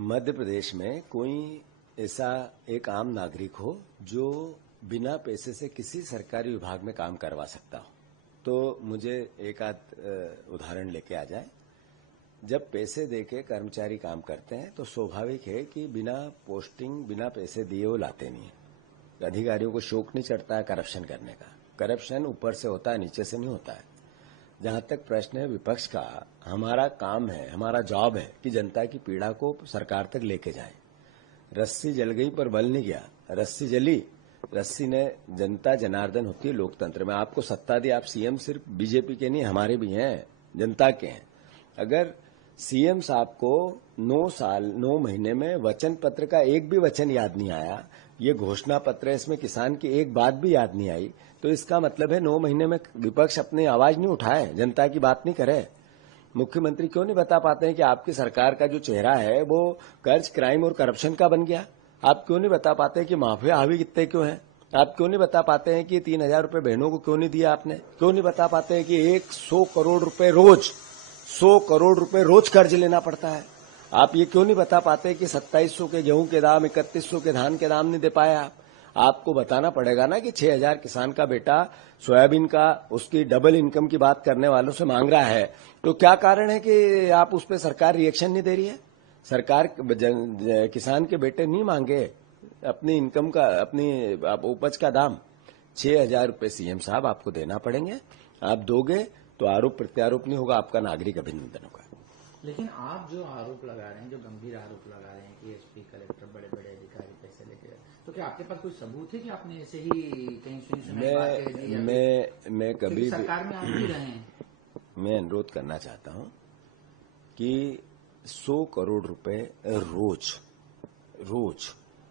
मध्य प्रदेश में कोई ऐसा एक आम नागरिक हो जो बिना पैसे से किसी सरकारी विभाग में काम करवा सकता हो, तो मुझे एक आध उदाहरण लेके आ जाए। जब पैसे देके कर्मचारी काम करते हैं तो स्वाभाविक है कि बिना पोस्टिंग, बिना पैसे दिए वो लाते नहीं है। अधिकारियों को शौक नहीं चढ़ता है करप्शन करने का। करप्शन ऊपर से होता है, नीचे से नहीं होता है। जहां तक प्रश्न है विपक्ष का, हमारा काम है, हमारा जॉब है कि जनता की पीड़ा को सरकार तक लेके जाए। रस्सी जल गई पर बल नहीं गया। रस्सी जली, रस्सी ने जनता जनार्दन होती है लोकतंत्र में। आपको सत्ता दी, आप सीएम सिर्फ बीजेपी के नहीं, हमारे भी हैं, जनता के हैं। अगर सीएम साहब को 9 साल 9 महीने में वचन पत्र का एक भी वचन याद नहीं आया, ये घोषणा पत्र है, इसमें किसान की एक बात भी याद नहीं आई, तो इसका मतलब है 9 महीने में विपक्ष अपनी आवाज नहीं उठाए, जनता की बात नहीं करे। मुख्यमंत्री क्यों नहीं बता पाते हैं कि आपकी सरकार का जो चेहरा है वो कर्ज, क्राइम और करप्शन का बन गया? आप क्यों नहीं बता पाते कि माफिया हावी कितने क्यों हैं? आप क्यों नहीं बता पाते हैं कि 3000 रुपए बहनों को क्यों नहीं दिया आपने? क्यों नहीं बता पाते हैं कि 100 करोड़ रुपए रोज, 100 करोड़ रुपए रोज कर्ज लेना पड़ता है? आप ये क्यों नहीं बता पाते कि 2700 के गेहूं के दाम, 3100 के धान के दाम नहीं दे पाए आप? आपको बताना पड़ेगा ना कि 6000 किसान का बेटा सोयाबीन का, उसकी डबल इनकम की बात करने वालों से मांग रहा है, तो क्या कारण है कि आप उस पर सरकार रिएक्शन नहीं दे रही है? सरकार किसान के बेटे नहीं मांगे अपनी इनकम का, अपनी उपज का दाम। 6000 रुपए सीएम साहब आपको देना पड़ेंगे। आप दोगे तो आरोप प्रत्यारोप नहीं होगा, आपका नागरिक अभिनंदन होगा। लेकिन आप जो आरोप लगा रहे हैं, जो गंभीर आरोप लगा रहे हैं कि एसपी, कलेक्टर, बड़े बड़े अधिकारी पैसे लेके, तो क्या आपके पास कोई सबूत है कि आपने ऐसे ही कहीं सुनी बातें दी? मैं कभी सरकार में आप भी रहे हैं। मैं अनुरोध करना चाहता हूं कि 100 करोड़ रुपए रोज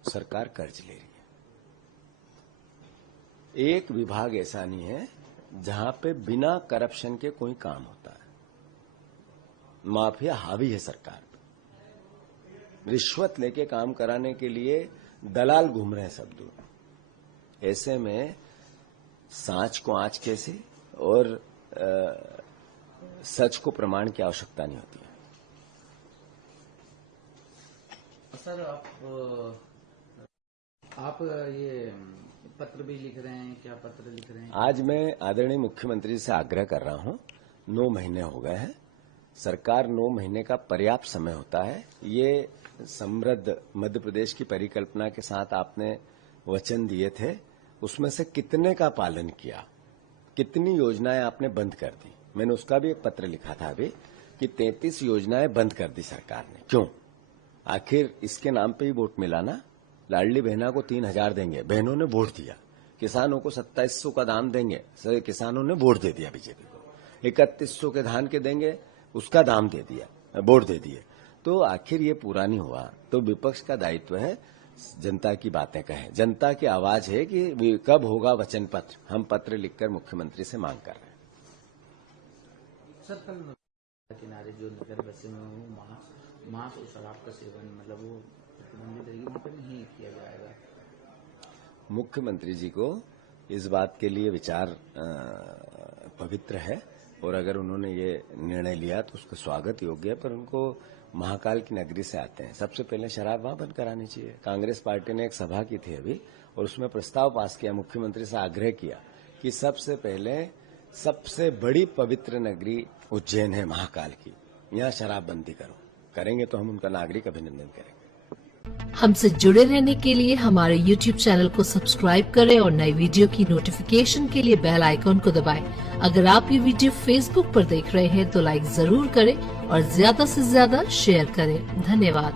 सरकार कर्ज ले रही है। एक विभाग ऐसा नहीं है जहां पे बिना करप्शन के कोई काम होता है। माफिया हावी है सरकार पे। रिश्वत लेके काम कराने के लिए दलाल घूम रहे हैं सब दूर। ऐसे में सांच को आंच कैसे और सच को प्रमाण की आवश्यकता नहीं होती है। सर, आप ये पत्र भी लिख रहे हैं, क्या पत्र लिख रहे हैं? आज मैं आदरणीय मुख्यमंत्री से आग्रह कर रहा हूं। 9 महीने हो गए हैं। सरकार 9 महीने का पर्याप्त समय होता है। ये समृद्ध मध्य प्रदेश की परिकल्पना के साथ आपने वचन दिए थे, उसमें से कितने का पालन किया? कितनी योजनाएं आपने बंद कर दी? मैंने उसका भी एक पत्र लिखा था अभी कि 33 योजनाएं बंद कर दी सरकार ने। क्यों? आखिर इसके नाम पे ही वोट मिला ना। लाडली बहना को 3000 देंगे, बहनों ने वोट दिया। किसानों को 2700 का दाम देंगे, किसानों ने वोट दे दिया बीजेपी को। 3100 के धान के देंगे, उसका दाम दे दिया, वोट दे दिए। तो आखिर ये पूरा नहीं हुआ। तो विपक्ष का दायित्व है जनता की बातें कहें। जनता की आवाज है कि कब होगा वचन पत्र। हम पत्र लिखकर मुख्यमंत्री से मांग कर रहे हैं। सर, कल किनारे जो नगर बसे में मांस और शराब का सेवन, मतलब वो प्रतिबंधित रहेगी, वहां पर नहीं किया जाएगा। मुख्यमंत्री जी को इस बात के लिए विचार पवित्र है और अगर उन्होंने ये निर्णय लिया तो उसका स्वागत योग्य है। पर उनको महाकाल की नगरी से आते हैं, सबसे पहले शराब वहां बंद करानी चाहिए। कांग्रेस पार्टी ने एक सभा की थी अभी और उसमें प्रस्ताव पास किया, मुख्यमंत्री से आग्रह किया कि सबसे पहले सबसे बड़ी पवित्र नगरी उज्जैन है महाकाल की, यहां शराबबंदी करो। करेंगे तो हम उनका नागरिक अभिनंदन करेंगे। हमसे जुड़े रहने के लिए हमारे YouTube चैनल को सब्सक्राइब करें और नई वीडियो की नोटिफिकेशन के लिए बेल आइकॉन को दबाएं। अगर आप ये वीडियो Facebook पर देख रहे हैं तो लाइक जरूर करें और ज्यादा से ज्यादा शेयर करें। धन्यवाद।